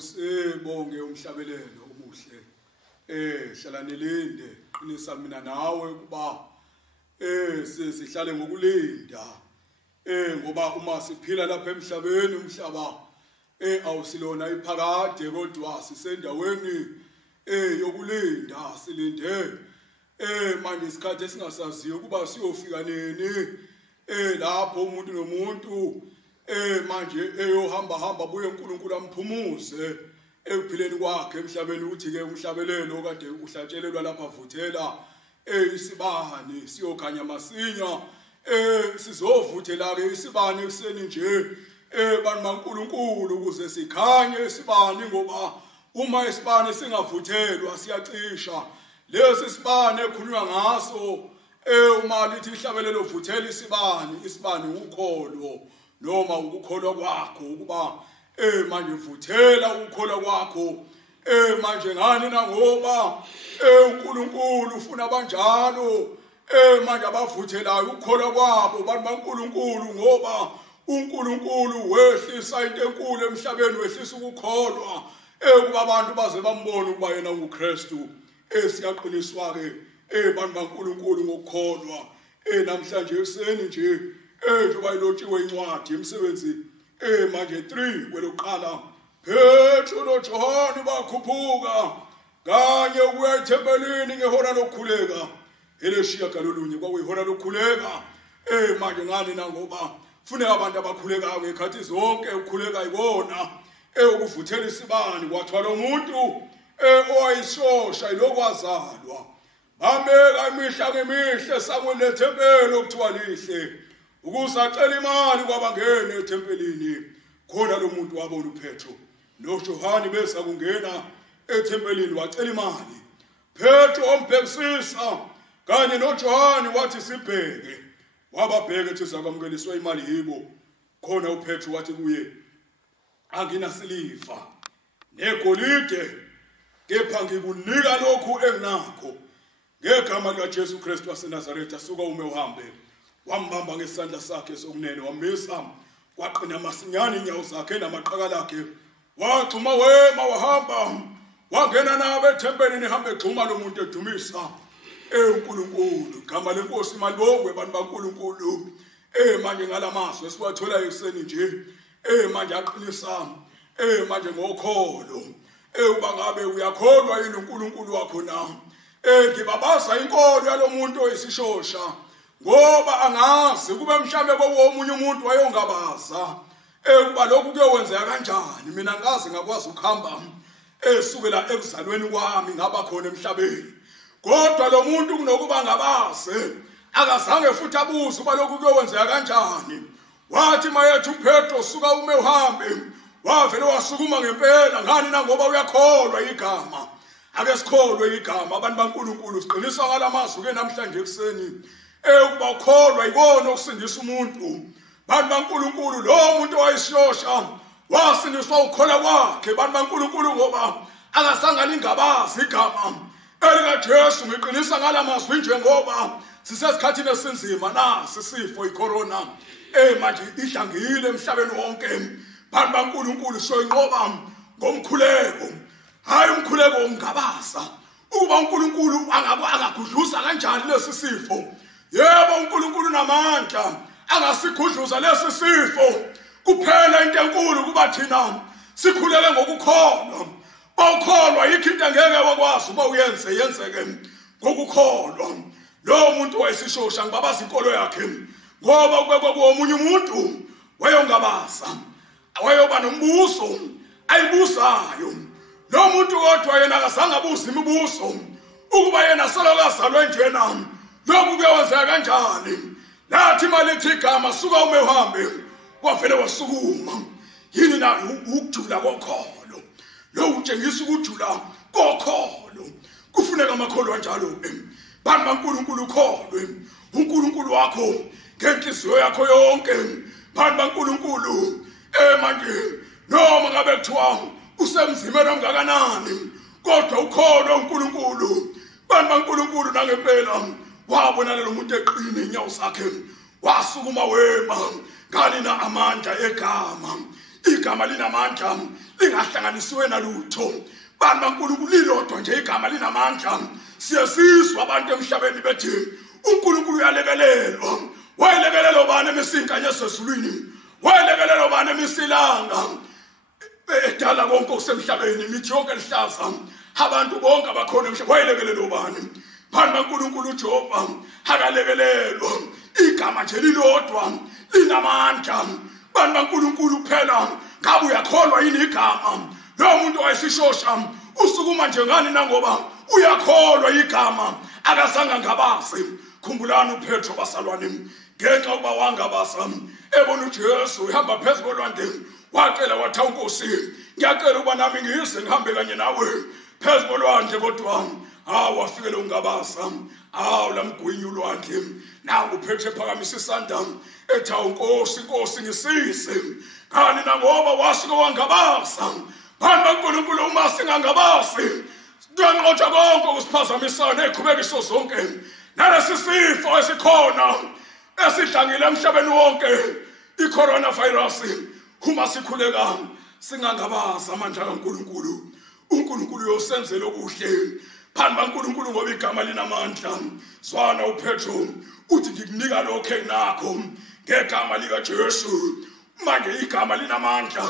Sibonge umhlabelelo omuhle. Hlala nilinde qinisa mina nawe kuba sihlale ngokulinda. Ngoba uma siphila lapha emhlabeni umhlaba awusilona iphakade kodwa sisendaweni yokulinda silinde manje isikhathi esingasaziyo kuba siyofika nini lapho umuntu nomuntu manje eyohamba buye uNkulunkulu amphumuze ekuphileni kwakhe emhlabeni uthi ke umhlabelelo kade uhlatshelelwa lapha vuthela isibani siyokhanya masinya sizovuthela ke isibani ekseni nje bantu baNkulunkulu ukuze sikhanye isibani ngoba uma isibani singavuthelwa siyacisha lesi sibani ekhulunywa ngaso uma lithi ihlabelelo vuthela isibani ukholo noma ukukholwa kwakho ukuba manje vuthela ukukholwa kwakho manje ngani na ngoba uNkulunkulu ufuna banjalo manje abavuthelayo ukukholwa kwabo bantu baNkulunkulu ngoba uNkulunkulu wehlisa into enkulu emhlabeni wehlisa ukukholwa kuba abantu baze bambone ukuba yena uKristu siyaqiniswa ke bantu baNkulunkulu ngokukholwa namhlanje ekseni nje njengoba ilotshiwe incwadi yemisebenzi manje 3 kwelokuqala Petru noJohane bakhuphuka kanye ukuya ethempelini ngehora lokukhuleka eleshiya galolunye kwakuyihora lokukhuleka manje ngani na ngoba funeka abantu abakhulekayo ngekhathi zonke ukukhuleka ikona ukuvuthela isibani kwathwala umuntu owayishosha ilokwazalwa bameka imihla ngemihle sangweni lethempeli okuthiwa lihle ukusacela imali kwabangene ethempelini khona lo muntu wabona uPetru noJohane besa kungena ethempelini wacela imali Petru ombhekisisa kanye noJohane wathi sibheke wababheke ethi zakwamkeliswa imali yibo khona uPetru wathi kuye anginasiliva negolide kepha ngikunika lokhu enginakho ngegama likaJesu Kristu waseNazaretha suka ume uhambe wambamba ngesandla sakhe sokunene wamisa kwaqina masinyane inyawo zakhe namaqhaka akhe waxhuma wema wahamba wangena nabo ethempelini ehambe exhuma lo muntu edumisa uNkulunkulu igama lenkosi malibongwe bantu baNkulunkulu manje ngalamazwi esiwathola ekseni nje manje aqinisa manje ngokholo uba ngabe uyakholwa yini uNkulunkulu wakho na ngibabaza inkolo yalomuntu oyisishosha ngoba angazi kube mhlambe kowomunye umuntu wayongabaza kuba lokhu kuyokwenzeka kanjani mina ngazi ngakwazi ukuhamba esukela ekuzalweni kwami ngaba khona emhlabeni kodwa lo muntu kunokuba ngabaze akazange futhi abuze uba lokhu kuyokwenzeka kanjani wathi mayethu uPetru suka ume uhambe wavele wasukuma ngempela ngani na ngoba uyakholwa igama ake sikholwe igama abantu baNkulunkulu siqiniswa ngalamazwi ke namhlanje ekseni ukuba ukholwa ikona okusindisa umuntu bantu baNkulunkulu lo muntu wayishosha wasindiswa ukholwa kwakhe bantu baNkulunkulu ngoba akasanga lingabazi igama elikaJesu ngiqinisa ngalamazwi njengoba sisesikhathini esinzima nasi sifo icorona manje idlangile emhlabeni wonke bantu baNkulunkulu soyinqoba ngomkhuleko hayi umkhuleko ongabaza ukuba uNkulunkulu angagudluza kanjani lesi sifo yebo uNkulunkulu namandla angasigudluza lesi sifo kuphela into enkulu kuba thina sikhuleke ngokukholwa bawukholwa yikho into engeke wakwazi uba yenzeke ngokukholwa lo muntu wayesishosha ngibabaza inkolo yakhe ngoba kubekwe komunye umuntu wayongabaza wayoba nombuso ayibuzayo lo muntu kodwa yena akazange abuze imibuzo ukuba yena solokazalwe njena lokhu kuyenzeka kanjani lathi malithi igama suka ume uhambe wavele wasukuma yini na ukujula kokholo lo utshengisa ukujula kokholo kufuneka amakholwa njalo bantu baNkulunkulu ukholwe uNkulunkulu wakho ngenhliziyo yakho yonke bantu baNkulunkulu manje noma ngabe kuthiwa usemzimeni omngakanani kodwa ukholwa uNkulunkulu bantu baNkulunkulu nangempela wabona lo muntu eqina inyawo zakhe wasukuma wema ngani na amandla egama igama linamandla lingahlanganisiwe nalutho bantu baNkulunkulu lilodwa nje igama linamandla siyasizwa abantu emhlabeni bethi uNkulunkulu uyalekelelwa wayelekelela bani emisinka yesezulwini wayelekelela bani emisilanga edala konke okusemhlabeni mithi yonke lihlaza abantu bonke abakhona emhlabeni wayelekelela bani bantu baNkulunkulu uJehova akalekelelwa igama nje lilodwa linamandla bantu baNkulunkulu phela ngabe uyakholwa yini igama lo muntu wayesishosha usukuma nje ngani nangoba uyakholwa igama akazange ngabazi khumbulani uPetro basalwane ngenxa uba wangabasa ebona uJesu uhamba phezulu kolwandle wacela wathi uNkosi ngiyacela uba nami ngize ngihambe kanye nawe phezulu kolwandle kodwa wafikele ungabasa lamgwinyo ulwandle nangu uPetro ephakamisa isandla ethi uNkosi Nkosi ngisize ngani nangoba wasuka wangabasa bantu baNkulunkulu uma singangabasi ngiyanqotsha konke ukusiphazamisana eqhubekisho zonke nalesi sifo esikhona esidlangile emhlabeni wonke i-coronavirus uma sikhuleka singangabazi amandla kaNkulunkulu uNkulunkulu uyosenzela okuhle phambi kaNkulunkulu ngoba igama linamandla zwana uPetro uthi ngikunika lokho enakho ngegama lika Jesu manje igama linamandla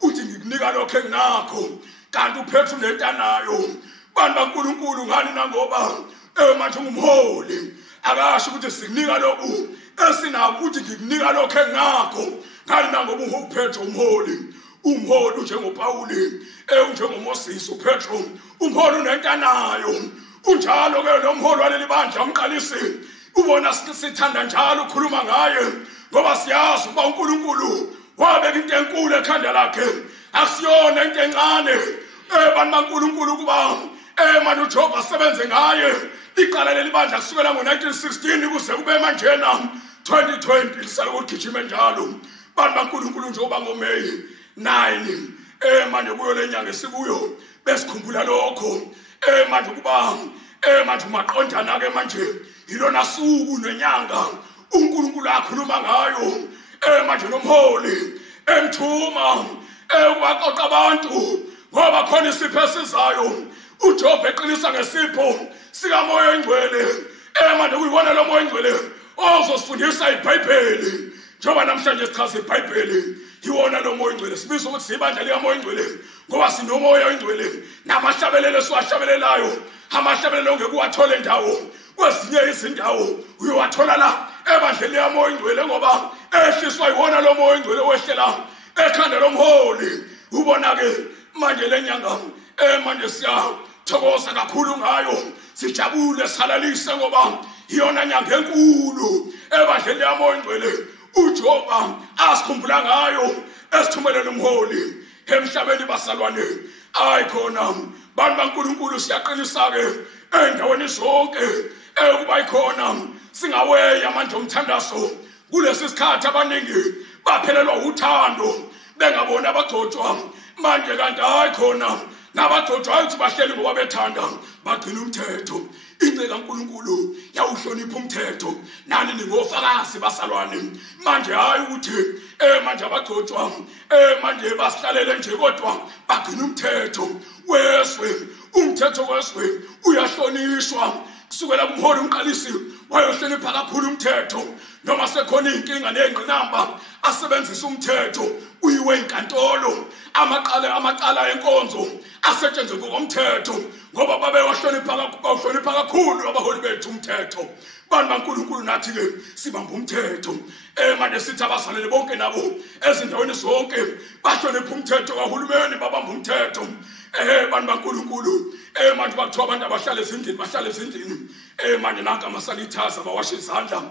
uthi ngikunika lokho enakho kanti uPetro netanayo bantu baNkulunkulu ngani nangoba manje ngumholi akasho ukuthi sikunika lokhu esinako uthi ngikunika lokho enakho ngani nangoba uPetro umholi njengoPawuli unjengoMoses uPetro umholi unentanayo unjalo ke lo mholi waleli bandla umqalisi ubona sithanda njalo ukukhuluma ngaye ngoba siyazi uba uNkulunkulu wabeka into enkulu ekhanda lakhe asiyona into encane bantu baNkulunkulu kuba manje uJehova asebenze ngaye iqala leli bandla kusukela ngo1916 kuze kube manje na 2020 lisakugijima njalo bantu baNkulunkulu njengoba ngoMeyi 9 manje kuyo lenyanga esikuyo besikhumbula lokho manje kuba manje maqondana ke manje ilona suku nenyanga uNkulunkulu akhuluma ngayo manje nomholi emthuma waqoqa abantu ngoba khona isipho esizayo uJob eqinisa ngesipho sikamoya oyingcwele manje uyibona lo moya oyingcwele ozosifundisa iBhayibheli njengoba namhlanje sichaza iBhayibheli yiwona lo moya oyingcwele sibiza ukuthi sibandla likamoya oyingcwele ngoba sinomoya oyingcwele namahlabelelo siwahlabelelayo amahlabelelo ngekuwathole ndawo kwezinye izindawo uyowathola la ebandleni likamoya oyingcwele ngoba ehliswa yiwona lo moya oyingcwele wehlela ekhanda lomholi ubona ke manje lenyanga manje siyathokoza kakhulu ngayo sijabule sihalalise ngoba iyona nyanga enkulu ebandleni likamoya oyingcwele uJehova asikhumbula ngayo esithumelele umholi emhlabeni basalwane ayikhona bantu baNkulunkulu siyaqinisa ke endaweni zonke ukuba ikhona singaweya manje umthandazo kulesi sikhathi abaningi baphelelwa uthando bengabona abagcotshwa manje kanti ayikhona nabagcotshwa ukuthi bahleli ngoba bethanda bagcina umthetho into kaNkulunkulu yawuhlonipha umthetho nani ningofakazi basalwane manje hayi ukuthi manje abagcotshwa manje basihlalele nje kodwa bagcina umthetho weswe umthetho weswe uyahlonishwa kusukela kumholi umqalisi wayohlonipha kakhulu umthetho noma sekhona inkinga nezingqinamba asebenzisa umthetho uyiwe inkantolo amaqala enkonzo asetshenzwe ngokomthetho ngoba babewahlonipha kakhulu abaholi bethu umthetho bantu baNkulunkulu nathi ke sibamba umthetho manje sithi abazaleli bonke nabo ezindaweni zonke bahlonipha umthetho kahulumeni babamba umthetho bantu baNkulunkulu manje bakuthiwa abantu abahlala ezindlini manje nanka amasanithaza bawasha izandla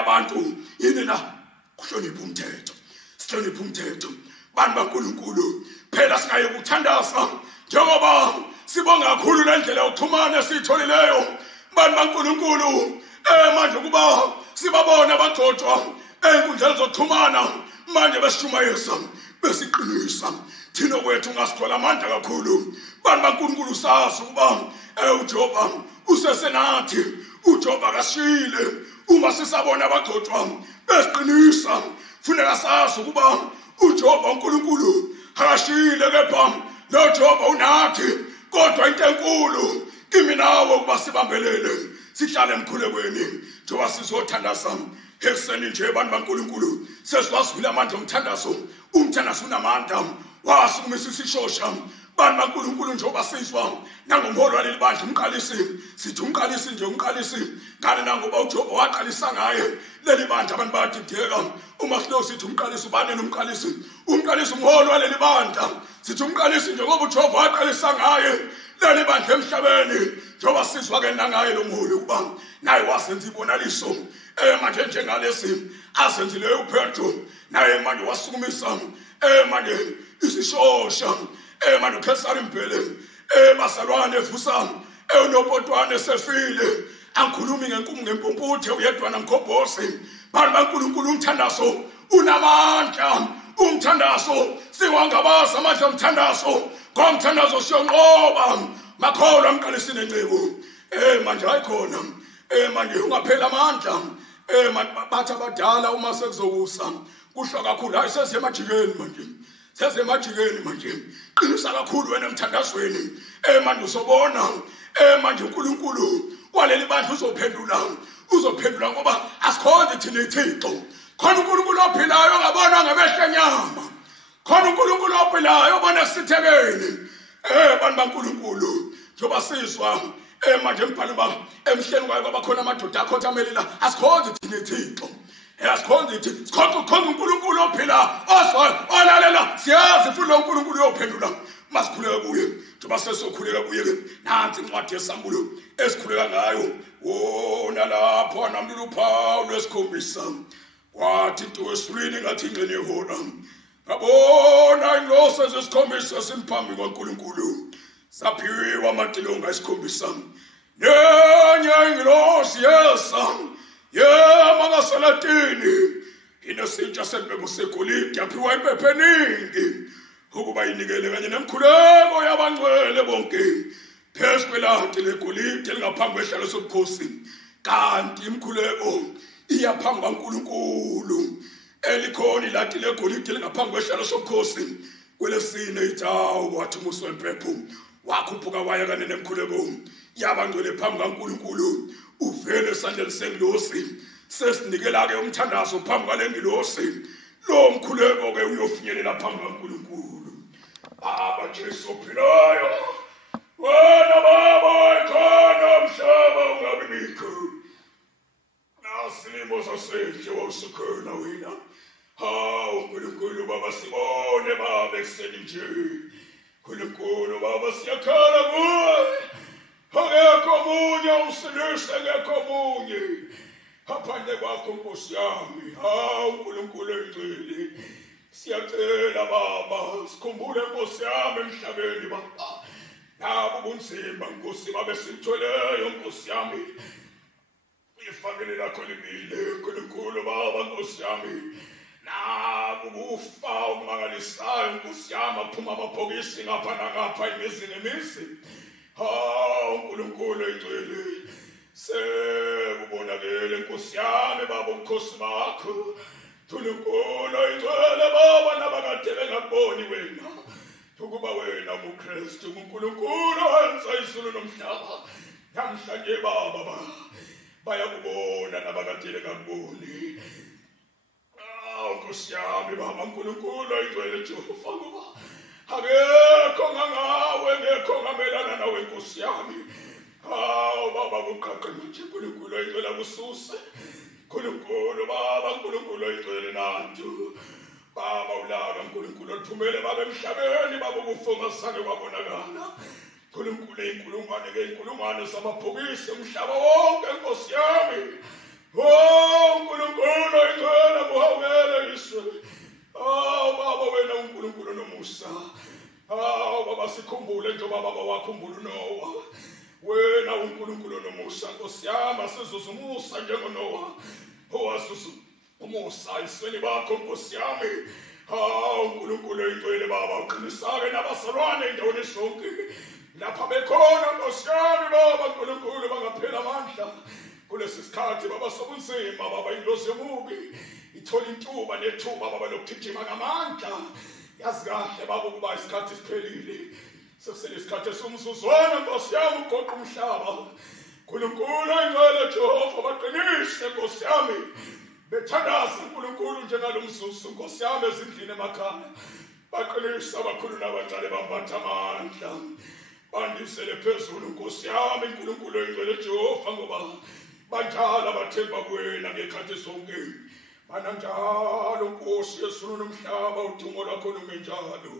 abantu yini na kuhlonipha umthetho sihlonipha umthetho bantu baNkulunkulu phela singaye ukuthandaza njengoba sibonga kakhulu lendlela yokuxhumana esitholileyo bantu baNkulunkulu manje kuba sibabona abagcotshwa einkundleni zokuxhumana manje besishumayisa besiqinisa thina kwethu ngasithola amandla kakhulu bantu baNkulunkulu sazi ukuba uJehova usesenathi uJehova kashile uma sisabona abagcotshwa besiqinisa funeka sazi ukuba uJehova uNkulunkulu akashile kepha noJehova unathi kodwa into enkulu kimi nawe ukuba sibambelele sihlale emkhulekweni njengoba sizothandaza ekuseni nje abantu baNkulunkulu sesiwasivile amandla omthandazo umthandazo unamandla wasukumisa isishosha bantu baNkulunkulu njengoba sizwa nangomholi waleli bandla umqalisi sithi umqalisi nje umqalisi kanti nangoba uJehova waqalisa ngaye leli bandla abantu bayadideka uma silo sithi umqalisi ubani nomqalisi umqalisi umholi waleli bandla sithi umqalisi njengoba uJehova waqalisa ngaye leli bandla emhlabeni njengoba sizwa ke nangaye lo mholi ukuba naye wasenza ibonaliso manje njengalesi azenzile uPetro naye manje wasukumisa manje isishosha manje uKhesari Mbele basalwane evusa unopotwane sefile angikhulumi ngenkumu ngempumputhe uyedwa namkhobhosi bantu baNkulunkulu umthandazo unamandla umthandazo siwangabaza amandla omthandazo ngomthandazo siyonqoba makholwa emqalisini encebo manje ayikhona manje ungaphela amandla bathi abadala uma sekuzokusa kusho kakhulu hayi sesemajikeni manje sesemajikeni manje qinisa kakhulu wena emthandazweni manje uzobona manje uNkulunkulu waleli bandla uzophendula ngoba asikhonze thina iThixo khona uNkulunkulu ophilayo ongabona ngamehlo enyama khona uNkulunkulu ophilayo obona sithekeni bantu baNkulunkulu njengoba sizwa manje mbhalwa emhleni kwayo kwaba khona amadoda akhothamelela asikhonze thina iThixo asikhonze ithi sikhonze uNkulunkulu ophila ozwa olalela siyazi futhi lo uNkulunkulu uyophendula masikhuleka kuye njengoba sesokhuleka kuye ke nansi incwadi yesambulo esikhuleka ngayo nalapho namlulu uphawu lwesikhombisa kwathi into esulwini ngathi ingxenye yehora ngabona inlosi zesikhombisa simphambi kwaNkulunkulu saphiwa amadilongo esikhombisa nenye ingilosi mangasalatini inesitsha sembeko segolide yaphiwa impepho eningi ukuba inikele kanye nemkhuleko yabangcwele bonke phezu kwelanti legolide lingaphambi kwehlalo sobukhosi kanti imkhuleko iyaphambi kaNkulunkulu elikhona ilanti legolide lingaphambi kwehlalo sobukhosi kwelesine itawu kwathi umusi wempepho wakhuphuka waya kanye nemkhuleko yabangcwele phambi kaNkulunkulu uvele esandleni sengilosi sesinikela ke umthandazo phambi kwale ngilosi lo mkhuleko ke uyofinyelela phambi kaNkulunkulu Baba Jesu ophilayo wena baba khona umhlaba ungabibikho nasilimo sasetshe wawusukhona wena hawu uNkulunkulu baba sibone baba ekuseni nje uNkulunkulu baba siyakhala kuwe akekho omunye umsilisi akekho omunye aphandle kwakho Nkosi yami hawu uNkulunkulu engcwele siyacela baba sikhumbule Nkosi yami emhlabeni baba nabo ubunzima Nkosi babe simthweleyo Nkosi yami ifamily lakho libile uNkulunkulu baba Nkosi yami nabo ubufa umangalisayo Nkosi yami aphuma amabhokisi ngapha nangapha imizi nemizi hawu uNkulunkulu engcwele sekubonakele Nkosi yami baba ubukhosi bakho uNkulunkulu engcwele baba nabakade bengakuboni wena ukuba wena uKristu uNkulunkulu wenza izulu nomhlaba namhlanje baba bayakubona nabakade bengakuboni Nkosi yami baba uNkulunkulu engcwele Jehova ngoba akekho ngangawe ngekho ngamelana nawe Nkosi yami hawu baba kuqaqe nje uNkulunkulu engcwele kususe uNkulunkulu baba uNkulunkulu engcwele nantu baba ulaka uNkulunkulu othumele baba emhlabeni baba ukufunga sake kwabonakala uNkulunkulu inkulungwane zamabhokisi umhlaba wonke Nkosi yami uNkulunkulu engcwele kuhawele iswe baba wena uNkulunkulu nomusa baba sikhumbule njengoba baba wakhumbula uNowa wena uNkulunkulu nomusa Nkosi yami asizuza umusa njengoNowa owasusa umusa isweni bakho Nkosi yami uNkulunkulu engcwele baba uqinisake nabasalwane endaweni zonke lapha bekhona Nkosi yami baba uNkulunkulu bangaphela amandla kulesi sikhathi baba sobunzima baba indozi yomubi ithola intuba nethuba baba lokugijima ngamandla yazi kahle baba ukuba isikhathi siphelile sekusele isikhathi esumzuzwana Nkosi yami ugoqa umhlaba uNkulunkulu ayingcwele Jehova baqinise Nkosi yami bethandaza uNkulunkulu njengalomzuzu Nkosi yami ezindlini emakhaya baqinise abakhulu nabancane bambatha amandla bandisele phezulu Nkosi yami uNkulunkulu ayingcwele Jehova ngoba banjalo abathemba kuwena ngekhathi sonke bananjalo Nkosi yezulu nomhlaba udumo lwakho lumenjalo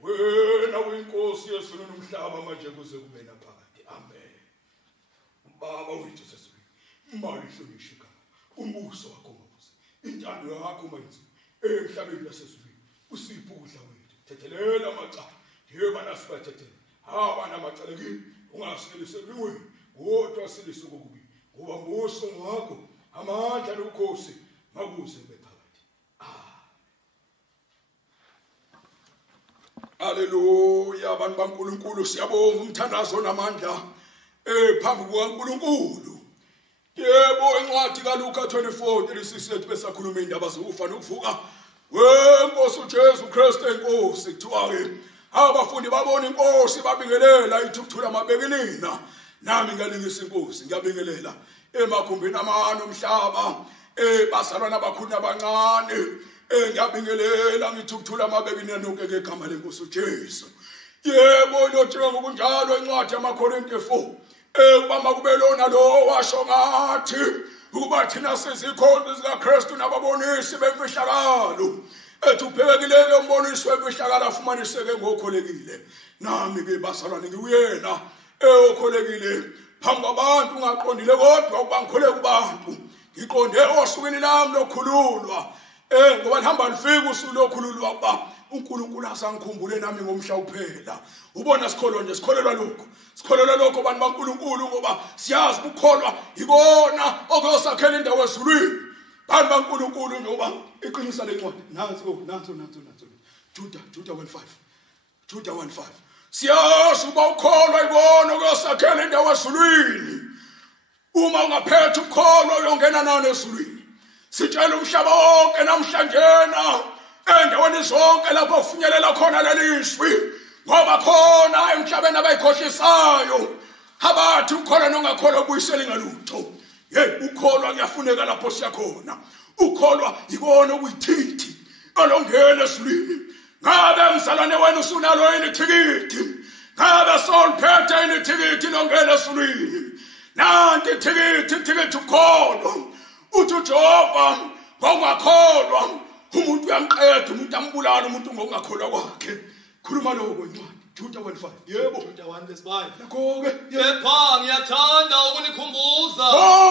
wena uyinkosi yezulu nomhlaba manje kuze kube naphakade amen Baba wethu sesizwe imali ihlonishwe umbuso wakho mabuze intando yakho manje emhlabeni lasezulwini usipho ukudla wethu thethelela amacala yeba nasibathethela abana amacala kimi ungasiliseli wena kodwa silise kokubi ngoba mbuso wakho amandla nobukhosi makuze kube phakathi Haleluya abantu baNkulunkulu siyabonga umthandazo namandla phambi kukaNkulunkulu yebo incwadi kaLuka 24:36 besakhuluma indaba zokufa nokuvuka wenkosi uJesu Kristu enkosi kuthiwa ke abafundi babona inkosi babingelela ithukuthula mabekenina nami ngalingisa inkosi ngiyabingelela emakhumbini amano omhlaba bazalwana abakhulu nabancane ngiyabingelela ngithukuthula amabekenina nonke ngegama lenkosi uJesu yebo lotshela ngokunjalo encwadi yamaKorinte 4 ukuba makube lona lo washo ngathi ukuba thina sizikhonto zikaKristu nababonisi bemfihlakalo ethubhekile umboniso wemfihlakalo afumaniseke ngokholekile nami ke bazalwane ngiyena okholekile phambi kwabantu ungaqondile kodwa ukuba ngikhole kubantu ngiqonde osukwini lami lokhululwa ngoba lihamba lifika usuku lokhululwa ukuba uNkulunkulu asangikhumbule nami ngomhla uphela ubona sikholo nje sikholelwa lokho abantu baNkulunkulu ngoba siyazi ukukholwa ikona okuyosakhela indawo ezulwini abantu baNkulunkulu ngoba iqinisa lencwadi nansi Juda 1:5 siyazi uba ukholwa ikona okuyosakhela indawo ezulwini uma ungaphethe ukukholwa uyongena nani ezulwini sitshela umhlaba wonke namhlanje endaweni zonke lapho ufinyelela khona lelizwi ngoba khona emhlabeni abayikhohlisayo abathi ukholwa nongakholwa ubuyisele ngalutho ukholwa kuyafuneka lapho siyakhona ukholwa ikona okuyithithi olongena ezulwini ngabe mzalwane wena usunalo yini ithikithi ngabe soliphethe yini ithikithi longena ezulwini nanti ithikithi ukholwa uthi uJehova ngokungakholwa umuntu uyamqeda umuntu ambulala umuntu ngokungakholwa kwakhe khuluma lokho incwadi Juda 1:5 yebo Juda 1:5 nakho-ke kepha ngiyathanda ukunikhumbuza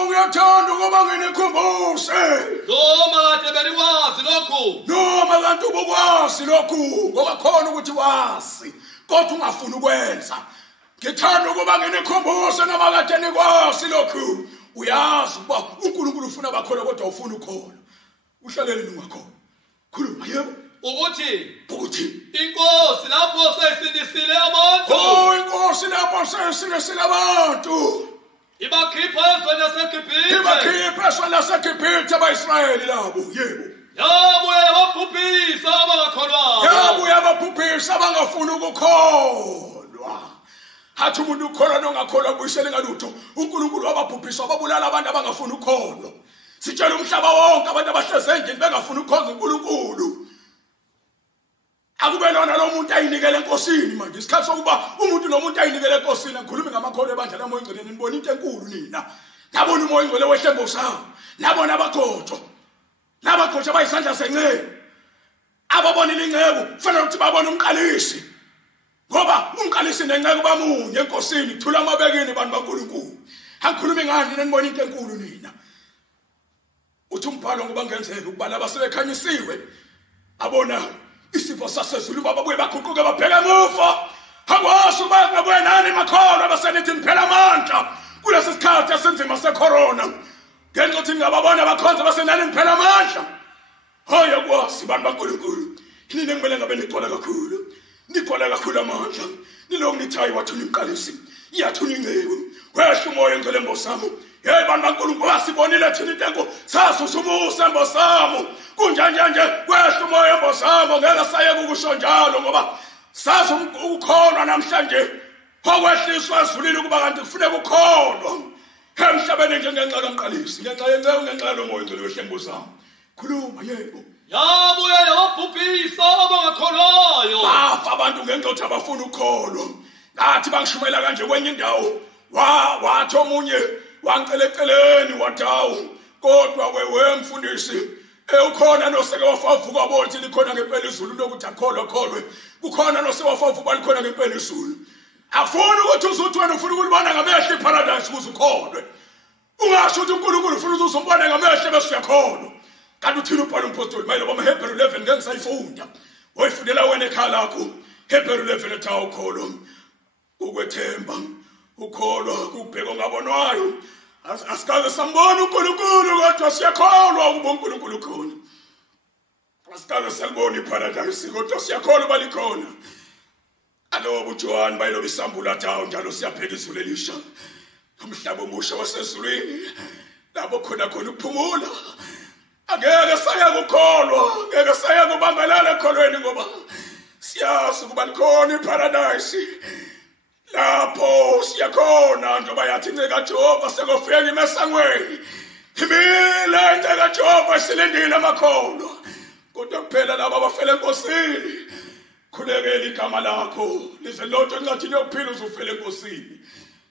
ngiyathanda ukuba nginikhumbuze noma kade belikwazi lokhu noma kanti ubukwazi lokhu ngoba khona ukuthi wazi kodwa ungafuni ukwenza ngithanda ukuba nginikhumbuze noma kade nikwazi lokhu uyazi ukuba uNkulunkulu ufuna abakholwa kodwa ufuna ukholwa uhlalele ningakholwa khuluma yebo ukuthi inkosi lapho seyisindisile abantu inkosi lapho seyisindisile abantu ibakhipha ezweni laseGibhithe abaIsrayeli labo yebo yabuya abaphuphisa abangafuni ukukholwa hathi umuntu ukholwa nongakholwa ubuyisele ngalutho uNkulunkulu wabaphuphisa wababulala abantu abangafuni ukukholwa sitshela umhlaba wonke abantu abahleze endlini bengafuni ukukhonza uNkulunkulu akube lona lo muntu ayinikele enkosini manje isikhathi sokuba umuntu nomuntu ayinikele enkosini ngikhuluma ngamakholo ebandla lamoya ingcwele nibona into enkulu nina nabona umoya ingcwele wehlembo sawo nabona abagcojo abayisandla senceke ababonile ingcebo kufanele ukuthi babone umqalisi ngoba umqalisi nenceke bamunye enkosini kuthula amabekeni abantu baNkulunkulu angikhulumi ngani nibona into enkulu nina uthi umbhalo ngoba ngenzeka ukuba laba sebekhanyisiwe abona isipho sasezulu babuye baguquke babheke emuva akwazi uba ngabuye nani makholwa abasenithi niphela amandla kulesi sikhathi esenzima secorona ngenxa ukuthi ngababona abakhonza basenani niphela amandla hayi akwazi abantu baNkulunkulu nini ngimele ngabe nigcwala kakhulu amandla niloko nithi hayi wathuna imqalisi iyathuna ingceku wehla umoya engcwele mbosamo hey bantu baNkulunkulu wasibonile thina intenko sasusumusa mbosamo kunjanje nje kwehla umoya mbosamo ngeke sayeke ukusho njalo ngoba sazi ukukholwa namhlanje okwehliswa ezulwini kuba kanti kufuneka ukholwa emhlabeni njengenxa kaMqalisi ngenxa yenceku ngenxa lomoya ingcwele wehle mbosamo khuluma yebo yabuye yabhubhisa abangakholwayo bafa abantu ngenxa yokuthi abafuna ukholwa ngathi bangishumayela kanje kwenye indawo wathi omunye wangicela eceleni wadawu kodwa wemfundisi ukhona noseke wafavuka abothi likhona ngempela izulu lokuthi akholwe kukhona noseke wafavuka likhona ngempela izulu afuna ukuthi uzuthi wena ufuna ukulibona ngamehlo iparadise ukuze ukholwe ungasho ukuthi uNkulunkulu ufuna ukuthi uzombone ngamehlo bese uyakholwa kanti uthina ubhala umpostoli mayelo bamaHebrew 11 ngeke ngisayifunda wayifundela wena ekhaya lakho Hebrew 11 ethi awukholwa ukwethemba ukholwa kubheka ongabonwayo asikaze sambona uNkulunkulu kodwa siyakholwa ukuba uNkulunkulu khona asikaze salibona iparadise kodwa siyakholwa balikhona alobo uJohn bayilo bisambula tawo njalo siyapheka izulu elisha umhlaba omusha wasezulwini lapho khona ukuphumula angeke sayeke ukholwa ngeke sayeke ubambelela ekholweni ngoba siyazi ukuba likhona iparadise lapho siyakhona njengoba yathi inceka Jehova sekufika emesangweni imile inceka Jehova silindile amakholwa kodwa kuphela laba abafela enkosini khulekela igama lakho lize lonke encathini yokuphila uzufela enkosini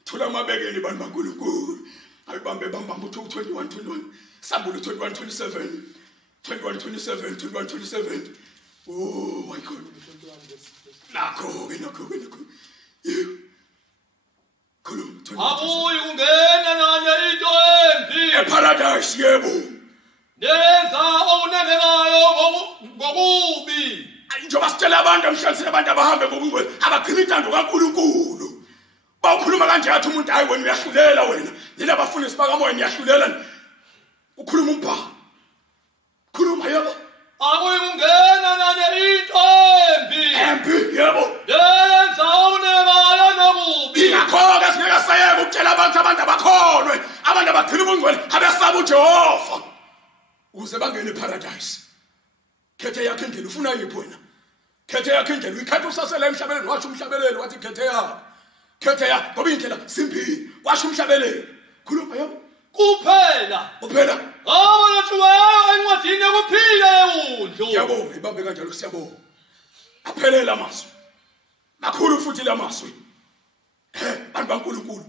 thula amabekeli bantu baNkulunkulu ayibambe bamba uthi 21:21 sambulu 21:27 21:27 oh ayikhona nakho abuye ungena nanye into embi eparadise yebo nenza okunengekayo ngokubi njengoba sitshela abantu emhlabeni abantu abahambe ngobungcwele abagcina intando kaNkulunkulu bawukhuluma kanje athi umuntu hayi wena uyahlulela wena yini abafundisi bakamoya niyahlulela ukhuluma umbhalo khuluma yebo abuye ungena nanye into embi yebo nenza okunengekayo nokubi ingakho-ke singeke sayeke ukutshela abantu abakholwe abantu abagcina ubungcwele abesaba uJehova ukuze bangene eparadise khethe yakhe indlela ufuna yiphi wena khethe yakhe indlela uyikhetha usasela emhlabeleni washo umhlabeleli wathi khethe yakhe ngoba indlela zimbili washo umhlabeleli khuluma yebo kuphela nathi wewe encwadini yokuphila yewundlu yabonga ibambe kanjalo siyabonga aphelela amazwi makhulu futhi lamazwi bantu baNkulunkulu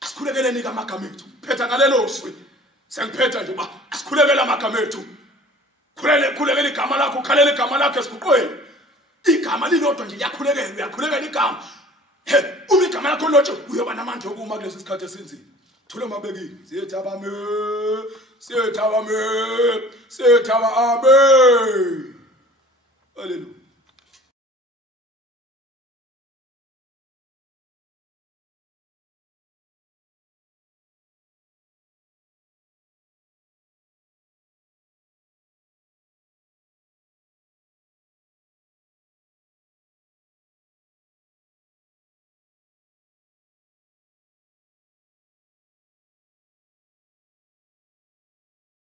asikhulekele amagama ethu phetha ngalelo zwi sengiphetha nje uba asikhulekele amagama ethu khulekele igama lakho ukhalela igama lakho esiguqweni igama lilodwa nje uyakhulekela igama uma igama lakho lotshe uyoba namandla okuma kulesi sikhathi esinzima thula mabekile siyethaba amen haleluya